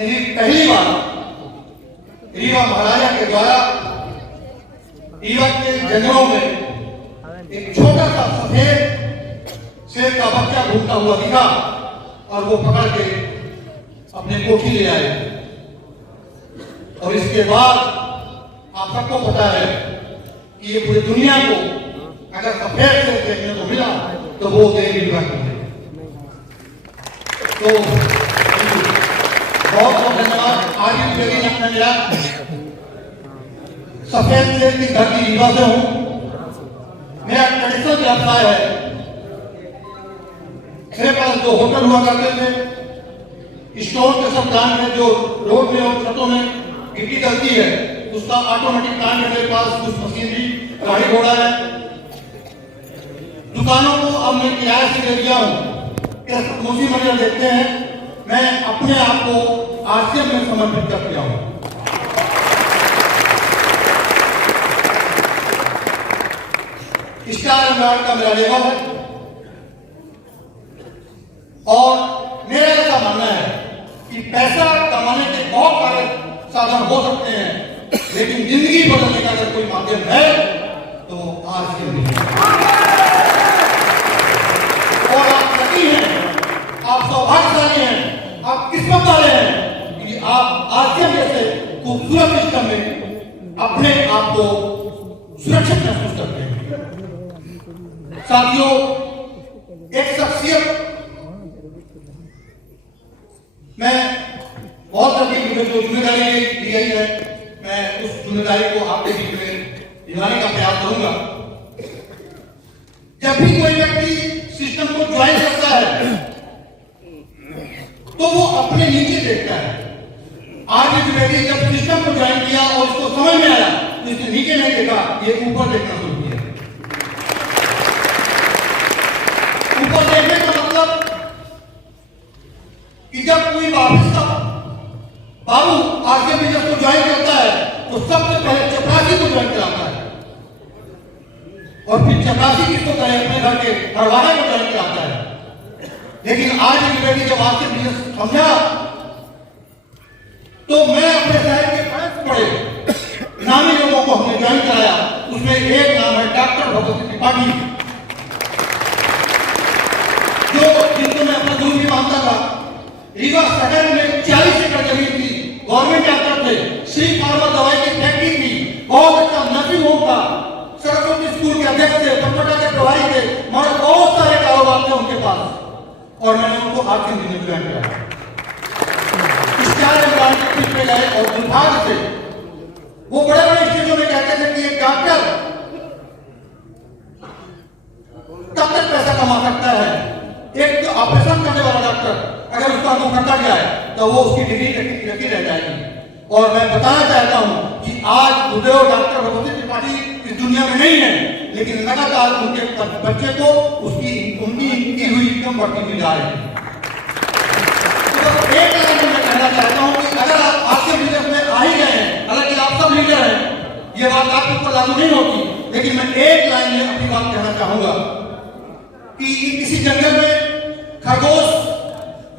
मेरी पहली बार रीवा महाराजा के द्वारा रीवा के जंगलों में एक छोटा सा सफेद शेर का बच्चा घूमता हुआ दिखा और वो पकड़ के अपने कोठी ले आए। और इसके बाद आप सबको पता है कि ये पूरी दुनिया को अगर सफेद शेर देखने को मिला तो वो देवी रीवा की है। तो बहुत बहुत धन्यवाद। आज इस जगह में मिला सफेद शेर की धरती रीवा से हूँ। मेरा ट्रेडिशनल व्यवसाय है। मेरे पास जो होटल हुआ करते थे, स्टोर के सब प्लांट है, जो रोड में और छतों में गिट्टी डलती है उसका ऑटोमेटिक प्लांट है मेरे पास, कुछ मशीनरी गाड़ी घोड़ा है। दुकानों को अब मैं किराए से ले लिया हूँ। मुझे मंजर देखते हैं, मैं अपने आप को आरसीएम में समर्पित कर दिया हूँ। स्टार अवार्ड का मेरा लेवल है और मेरा ऐसा मानना है कि पैसा कमाने के बहुत सारे साधन हो सकते हैं, लेकिन जिंदगी बदलने का अगर कोई माध्यम है तो आरसीएम है। और आप लकी हैं, आप सौभाग्यशाली हैं, आप किस्मत वाले हैं कि आप आरसीएम जैसे खूबसूरत सिस्टम में अपने आप को सुरक्षित महसूस करते हैं। साथियों, एक शख्सियत मैं बहुत जल्दी मुझे जो जिम्मेदारी दी गई है, मैं उस जिम्मेदारी को आपके बीच में निभाने का प्रयास करूंगा। जब भी कोई व्यक्ति सिस्टम को ज्वाइन करता है तो वो अपने नीचे देखता है। आज भी व्यक्ति जब सिस्टम को ज्वाइन किया और उसको समझ में आया तो इसने नीचे नहीं देखा, ये ऊपर देखना शुरू किया। ऊपर देखने का मतलब कि जब कोई वापस का बाबू आगे बिजनेस को ज्वाइन करता है तो सबसे पहले चपरासी को ज्वाइन कराता है और फिर चपरासी किसको करे, अपने घर के घरवाले को ज्वाइन कराता है। लेकिन आज की बेटी जब आगे बिजनेस समझा तो मैं अपने शहर के बड़े नामी लोगों को हमने ज्वाइन कराया। उसमें एक नाम है डॉक्टर भगवती त्रिपाठी, जो जिनको मैं अपना गुरु भी मानता था। रीवा शहर में 40 एकड़ जमीन थी, गवर्नमेंट डॉक्टर थे, श्री फार्मा दवाई की फैक्ट्री थी, बहुत अच्छा नर्सिंग होम था, सरस्वती स्कूल के अध्यक्ष थे, पटपटा के प्रभारी थे, मगर बहुत सारे कारोबार थे उनके पास और मैंने उनको आर्थिक बिजनेस ज्वाइन कराया। स्टार अवार्ड के पीछे में गए और दुर्भाग्य से वो बड़े बड़े स्टेजों में कहते थे कि एक डॉक्टर तब तक पैसा कमा सकता है, एक ऑपरेशन करने वाला डॉक्टर अगर उसका मुंह फटा जाए तो वो उसकी डिग्री रखी रह जाएगी। और मैं बताना चाहता हूं कि आज गुरुदेव डॉक्टर भगवती त्रिपाठी इस दुनिया में नहीं है, लेकिन लगातार उनके बच्चे को उनकी हुई इनकम बढ़ती हुई जा रही है। तो एक लाइन में मैं कहना चाहता हूं कि अगर आप आपके बिजनेस में आ ही गए हैं, हालांकि आप सब लीडर हैं, ये बात आपके ऊपर लागू नहीं होती, लेकिन मैं एक लाइन में अपनी बात कहना चाहूंगा कि किसी जंगल में खरगोश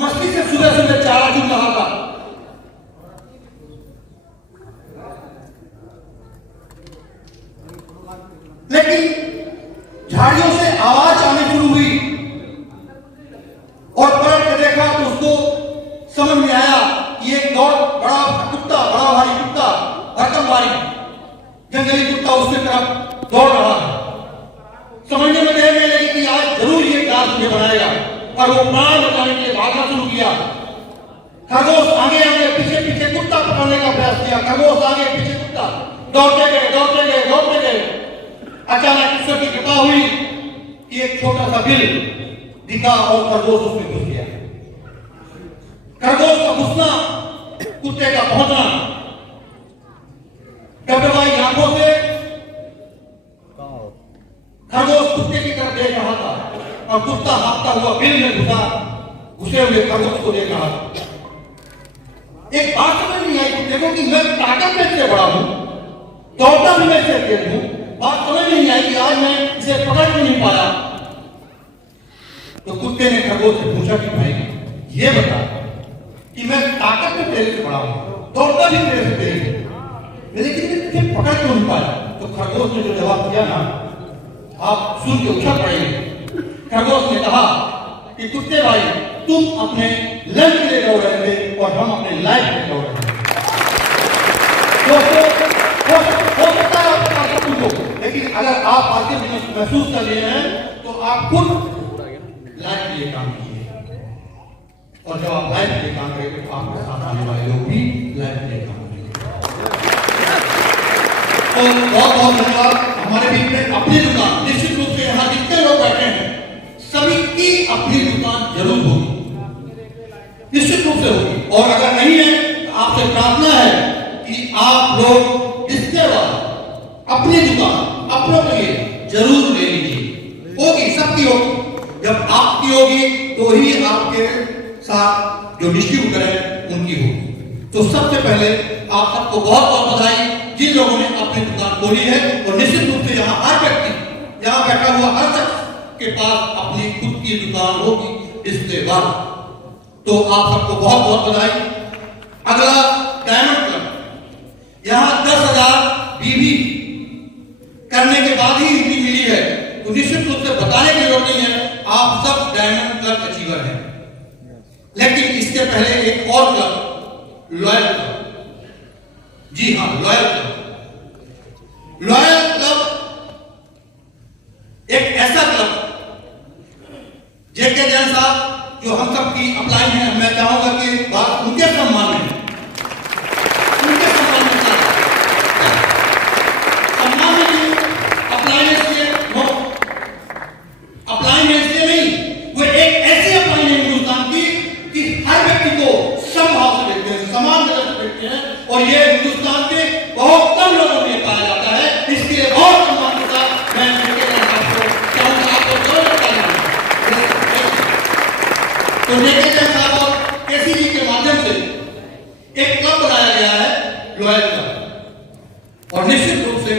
मस्ती से सुबह सुबह चारा चुन रहा था। लेकिन झाड़ियों से आवाज आने शुरू हुई और पलट के देखा तो उसको समझ में आया कि एक बड़ा भारी कुत्ता भरकमवारी जंगली कुत्ता उसके तरफ दौड़ रहा है। समझने में देर नहीं लगी कि आज जरूर ये क्लास मुझे बनाएगा और वो प्राण बचाने के लिए भागना शुरू किया। खरगोश आगे आगे पीछे पीछे कुत्ता पकड़ने का प्रयास किया, खरगोश आगे पीछे कुत्ता, दौड़ते गए। अचानक ईश्वर की कृपा हुई कि एक छोटा सा बिल दिखा और खरगोश उसमें घुस गया। खरगोश का घुसना, कुत्ते का पहुंचना, डबडबाई आंखों से खरगोश कुत्ते की तरफ देख रहा था और कुत्ता भागता हुआ बिल में घुसे हुए खरगोश को देख रहा था। एक बात समझ नहीं आई कुत्ते को कि मैं ताकत में से बड़ा हूं, दौड़ता भी मैं से तेज हूं। बात समझ नहीं आई कि आज मैं इसे पकड़ क्यों नहीं पाया। तो कुत्ते ने खरगोश से पूछा कि भाई ये बता कि मैं ताकत में तेरे से बड़ा हूं, दौड़ता भी तेरे से तेज हूं, लेकिन तुझे पकड़ क्यों नहीं पाया? तो खरगोश ने जो जवाब दिया ना, आप सुन के उछल पड़ेंगे। खरगोश ने कहा कि कुत्ते भाई, तुम अपने लंच के लिए दौड़ रहे थे और हम अपने लाइफ के लिए दौड़ रहे थे। दोस्तों, हो सकता है आपके पास कुछ हो, लेकिन अगर आप आगे महसूस कर लिए हैं तो आप खुद लाइफ के लिए काम कीजिए, और जब आप लाइफ के लिए काम करेंगे तो आपके साथ आने वाले लोग भी लाइफ के लिए काम करेंगे। तो बहुत बहुत धन्यवाद। हमारे बीच में अपनी दुकान, निश्चित रूप से यहाँ जितने लोग बैठे हैं सभी की अपनी दुकान जरूर होगी, निश्चित रूप से होगी। और अगर नहीं है तो आपसे प्रार्थना है कि आप लोग इसके बाद अपनी दुकान अपनों के लिए जरूर ले लीजिए। होगी, सबकी होगी। जब आपकी होगी तो ही आपके साथ जो डिस्ट्रीब्यूटर है उनकी होगी। तो सबसे पहले आप सबको बहुत बहुत बधाई जिन लोगों ने अपनी दुकान खोली है, और निश्चित रूप से यहाँ हर व्यक्ति, यहाँ बैठा हुआ हर शख्स के पास अपनी खुद की दुकान होगी इसके बाद। तो आप सबको बहुत बहुत बधाई। अगला डायमंड क्लब, यहाँ 10,000 बीवी करने के बाद ही इतनी मिली है, तो निश्चित रूप से बताने की जरूरत नहीं है, आप सब डायमंड क्लब अचीवर हैं। लेकिन इसके पहले एक और क्लब, लॉयल क्लब, जी हाँ लॉयल क्लब। लॉयल क्लब एक ऐसा क्लब, जेके जैन साहब जो हम सब की अप्लाई हैं, मैं चाहूंगा कि बात उनके सम्मान में, उनके सम्मान में सम्मान में अप्लाई इसलिए नहीं, वो एक ऐसी अप्लाई है हिंदुस्तान की कि हर व्यक्ति को समभाव से देखते हैं, समान नजर से देखते हैं, और ये हिंदुस्तान के बहुत कम लोगों में पाया जाता है। इसके लिए बहुत सम्मान के साथ मैं चाहूंगा आपको जरूर बताना। तो नेकेजन साहब और केसी जी के माध्यम से एक क्लब बनाया गया है, लॉयल क्लब। और निश्चित रूप से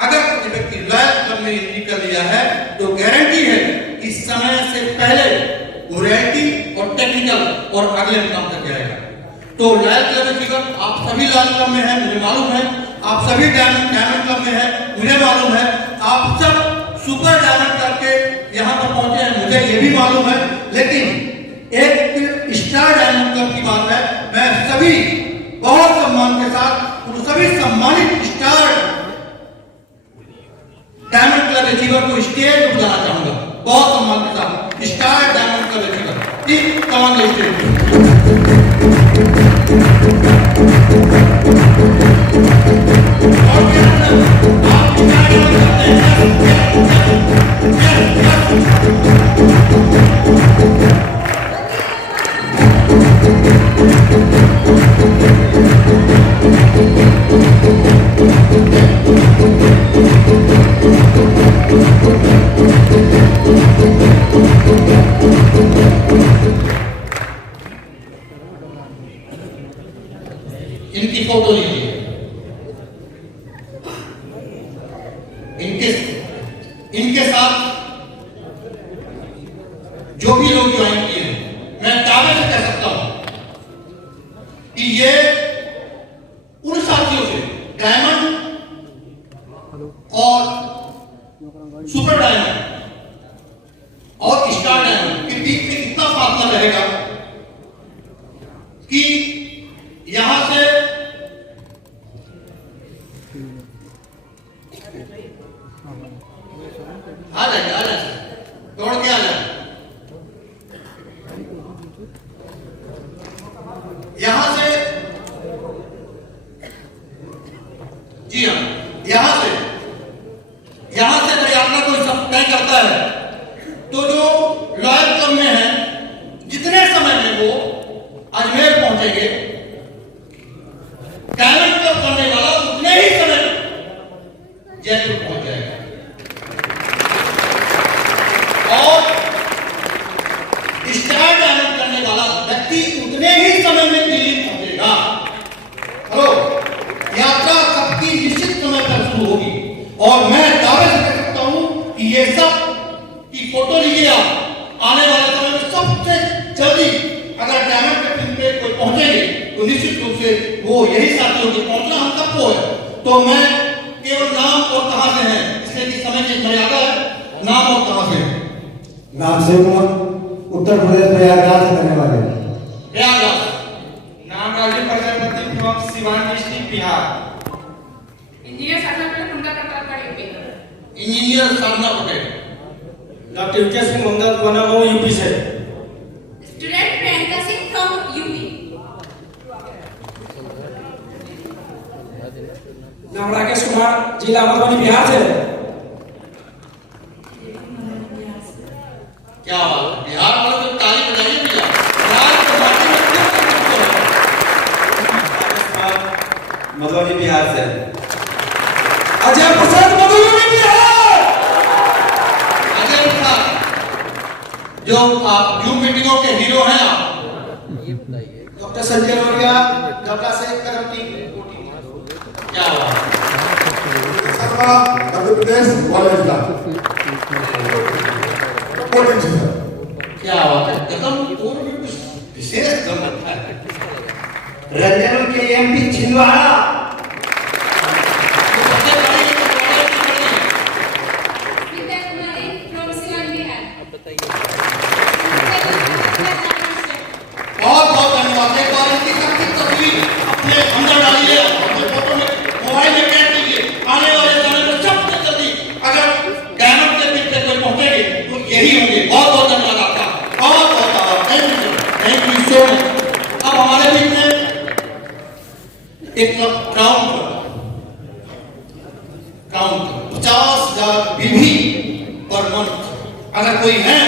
अगर कोई व्यक्ति लॉयल क्लब में एंट्री कर लिया है तो गारंटी है कि समय से पहले वो रॉयल्टी और टेक्निकल और अगले काम तक जाएगा। तो लॉयल क्लब में आप सभी लॉयल क्लब में हैं, मुझे मालूम है, आप सभी डायमंड क्लब में हैं, मुझे मालूम है, आप सब सुपर डायमंड करके यहाँ पर पहुंचे हैं, मुझे ये भी मालूम है। लेकिन एक स्टार डायमंड क्लब की बात है, मैं सभी बहुत सम्मान के साथ उन सभी सम्मानित स्टार डायमंड क्लब अचीवर को स्टेज पर बुलाना चाहूंगा, बहुत सम्मान के साथ स्टार डायमंड क्लब अचीवर कमान स्टेज। इनकी फोटो लीजिए, इनके साथ जो भी लोग ज्वाइन किए हैं, मैं दावे से कह सकता हूं कि ये उन साथियों से डायमंड और सुपर डायमंड और स्टार डायमंड के बीच में इतना फासला रहेगा कि यहां से आ जाए दौड़ के आ जाए, यहां से, जी हाँ, यहां से अगर यात्रा कोई तय करता है तो जो लॉयल क्लब में है, जितने समय में वो अजमेर पहुंचेंगे, डायमंड क्लब करने वाला उतने ही समय जयपुर पहुंच जाएगा, और स्टार डायमंड करने वाला व्यक्ति उतने ही समय में दिल्ली पहुंचेगा। हेलो, यात्रा सबकी निश्चित निश्चित रूप से वो यही साथी होंगे, पहुंचना हम सबको है। तो मैं केवल नाम और कहां से है, इसलिए कि समय की मर्यादा है, नाम और कहां से। नाम से उत्तर प्रदेश प्रयागराज से करने वाले। प्रयागराज। नाम Rajeev Prajapati from Siwan district Bihar. Engineer Sadhana Patel उनका Katra UP. Engineer Sadhana Patel. Doctor Vijay Singh Mohammad बनामो यूपी से। Student Priyanka Singh from UP. नाम राकेश कुमार, जिला मधुबनी बिहार से। क्या बात है, बिहार वालों को ताली बजाइए भैया। बिहार के बारे में क्यों करते हो? मधुबनी बिहार से। अजय प्रसाद मधुबनी बिहार। अजय प्रसाद, जो आप जूम मीटिंगों के हीरो हैं आप। डॉक्टर संजय मौर्य, डॉक्टर से करती। क्या बात है। मध्य प्रदेश कॉलेज का। क्या बात है, कदम पूर्व में कुछ विशेष दम रखा है। रंजन के MP Chhindwara. Vidya Kumari from Siwan Bihar. बहुत बहुत धन्यवाद। एक बार इनकी सबकी तस्वीर अपने अंदर डालिए, अपने फोटो में मोबाइल में कैद कीजिए। आने वाले समय में सबसे जल्दी अगर कैमरे के पीछे कोई पहुंचेगी तो यही होंगे। बहुत बहुत धन्यवाद आपका, बहुत बहुत आभार। Thank you so much. अब हमारे बीच में एक क्राउन 50,000 विधि पर मंथ अगर कोई है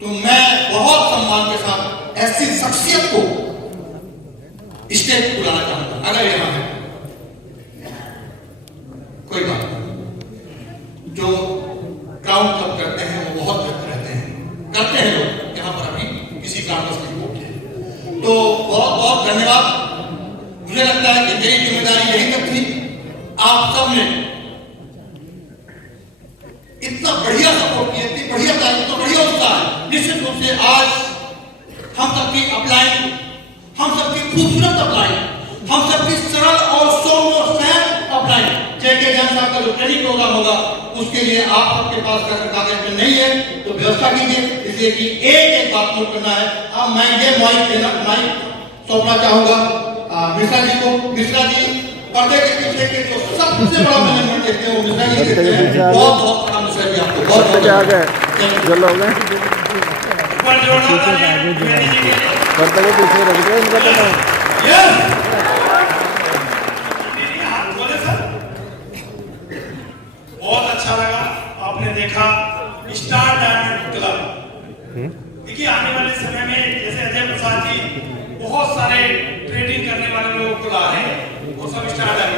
तो मैं बहुत सम्मान के साथ ऐसी शख्सियत को स्टेज पर बुलाना चाहूंगा। अगर यहां है कोई बात नहीं, जो क्राउन क्लब करते हैं वो बहुत व्यस्त रहते हैं लोग, यहाँ पर अभी किसी कारणवश नहीं पहुंचे। तो बहुत बहुत धन्यवाद। मुझे लगता है कि मेरी जिम्मेदारी यही तक थी। आप सब ने इतना बढ़िया सपोर्ट किया, इतनी बढ़िया तारीफ, इतना बढ़िया उत्साह है। निश्चित रूप से आज हम सबकी अपलाइन, हम सबकी खूबसूरत अपलाइन, हम सबकी सरल और सौम्य और सहज अपलाइन जेके जैन साहब का जो ट्रेनिंग प्रोग्राम होगा उसके लिए आप सबके पास कागज में नहीं है तो व्यवस्था कीजिए। इसलिए कि एक बात नोट करना है। अब मैं ये माइक सौंपना चाहूंगा मिश्रा जी को। मिश्रा जी पर्दे के पीछे के जो सबसे बड़ा मैनेजमेंट देखते हैं वो मिश्रा जी देखते हैं। बहुत बहुत प्रणाम मिश्रा जी आपको। बहुत बहुत पर्दे के पीछे रख दो इनका तो नाम। बहुत अच्छा लगा आपने देखा स्टार डायमंड क्लब। देखिए आने वाले समय में जैसे अजय प्रसाद जी बहुत सारे ट्रेडिंग करने वाले लोगों को ला रहे हैं, वो सब स्टार डायमंड